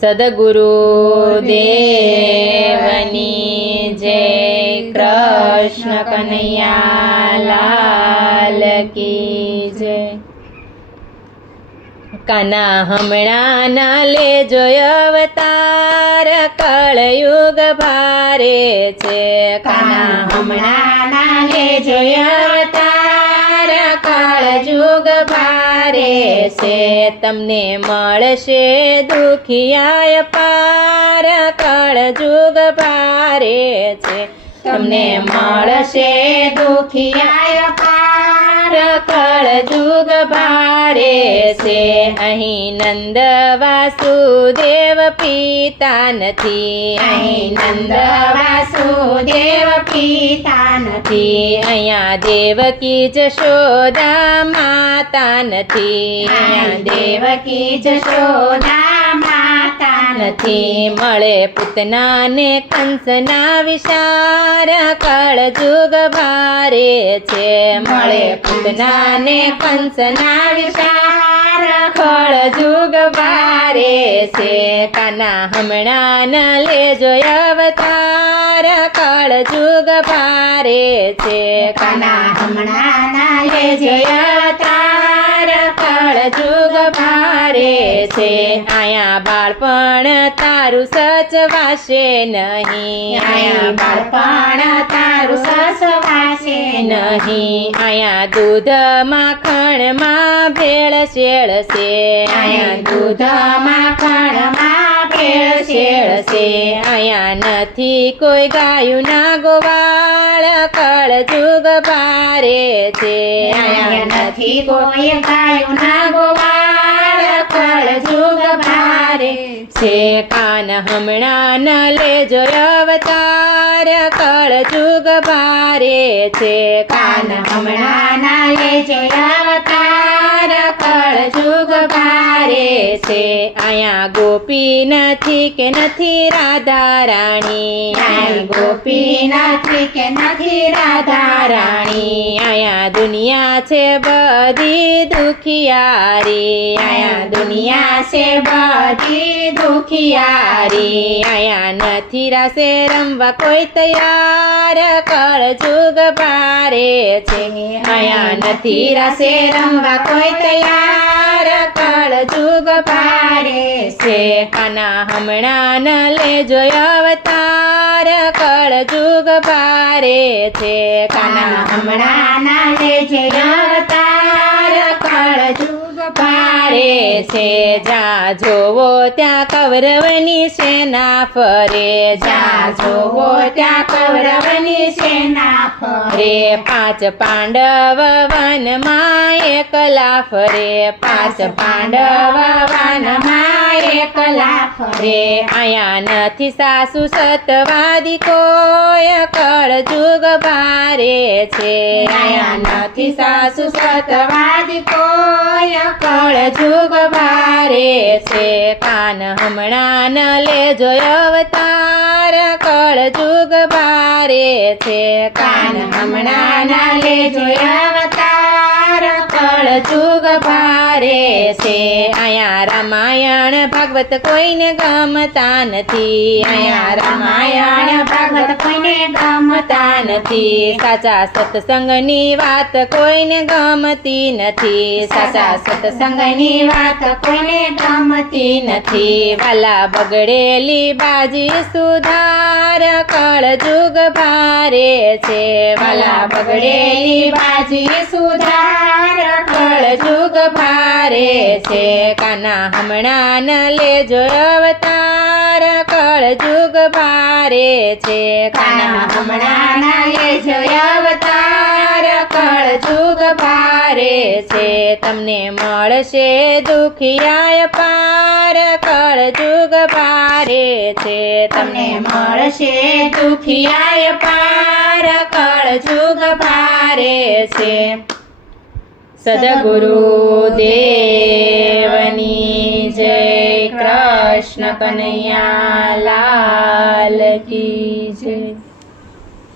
સદગુરુ દેવની જય. કૃષ્ણ કનૈયા લાલ કી જય. કાના હમણાં ના લેજો અવતાર, કળયુગ ભારે છે. કાના હમણાં ના લેજો અવતાર, કળયુગ ભારે છે. તમને મળશે દુખિયાય પાર, કળયુગ ભારે છે. તમને મળશે દુખિયાય પાર, કળયુગ ભારે છે. અહીં નંદ વાસુદેવ પિતા નથી, અહીં નંદ વાસુદેવ પિતા નથી, અહીંયા દેવકી જશોદા માતા નથી, અહીંયા દેવકી જશોદા માતા નથી. મળે પૂતનાને કંસના વિચાર, કળયુગ ભારે છે. મળે પૂતનાને કંસના વિચાર, કળયુગ ભારે છે. કાના હમણાં ન લેજો અવતાર, કળયુગ ભારે છે. કાના હમણાં ના લેજો અવતાર, કળયુગ ભારે છે. આયા બાળપણ તારું સચવાશે નહીં, આયા બાળપણ તારું સસવાશે નહીં. આયા દૂધ માખણમાં ભેળસેળ છે, આયા દૂધ માખણમાં ભેળસેળ છે. આયા નથી કોઈ ગાયું ના ગોવાળ, કળયુગ ભારે છે. આયા નથી કોઈ ગાયું ના ગોવાળ, કળયુગ ભારે છે. કાન હમણાં ન લેજો અવતાર, કળયુગ ભારે છે. કાન હમણાં ના લેજો અવતાર, કળયુગ ભારે છે. અહીંયા ગોપી નથી કે નથી રાધા રાણી, આયા ગોપી નથી કે નથી રાધા રાણી, અહીંયા દુનિયા છે બધી દુખિયારી, આયા દુનિયા છે બધી દુખિયારી, અહીંયા નથી રાસે રમવા કોઈ તૈયાર, કળયુગ ભારે છે. અહીંયા નથી રાસે રમવા કોઈ તૈયાર, કળયુગ ભારે છે. કાના હમણાં ન લેજો અવતાર, કળયુગ ભારે છે. કાના હમણાં ના લેજો અવતાર, કળયુગ ભારે છે. જા જોવો ત્યાં કૌરવની સેના ફરે, જા જોવો ત્યાં કૌરવની સેના ફરે, 5 પાંડવ વનમાં એકલા ફરે, 5 પાંડવ વનમાં એકલા ફરે. આયા નથી સાસુ સતવાદી કોઈ, કળયુગ ભારે છે. આયા નથી સાસુ સતવાદી કોઈ, કળયુગ ભારે છે. કાન હમણાં ન લેજો અવતાર, કળયુગ ભારે છે. કાન હમણાં ના લેજો અવતાર, કળયુગ ભારે છે. અહીંયા રામાયણ ભાગવત કોઈને ગમતા નથી, અહીંયા રામાયણ ભાગવત કોઈને ગમતા નથી. સાચા સત્સંગની વાત કોઈને ગમતી નથી, સાચા સત્સંગની વાત કોઈને ગમતી નથી. વાલા બગડેલી બાજી સુધાર, કળયુગ ભારે છે. વાલા બગડેલી બાજી સુધાર, કળયુગ ભારે છે. કાના હમણાં ન લેજો અવતાર, કળયુગ ભારે છે. કાના હમણાં ના લેજો અવતાર, કળયુગ ભારે છે. તમને મળશે દુખિયાય પાર, કળયુગ ભારે છે. તમને મળશે દુખિયાય પાર, કળયુગ ભારે છે. સદગુરુ દેવની જય. કૃષ્ણ કનૈયા લાલ કી જય.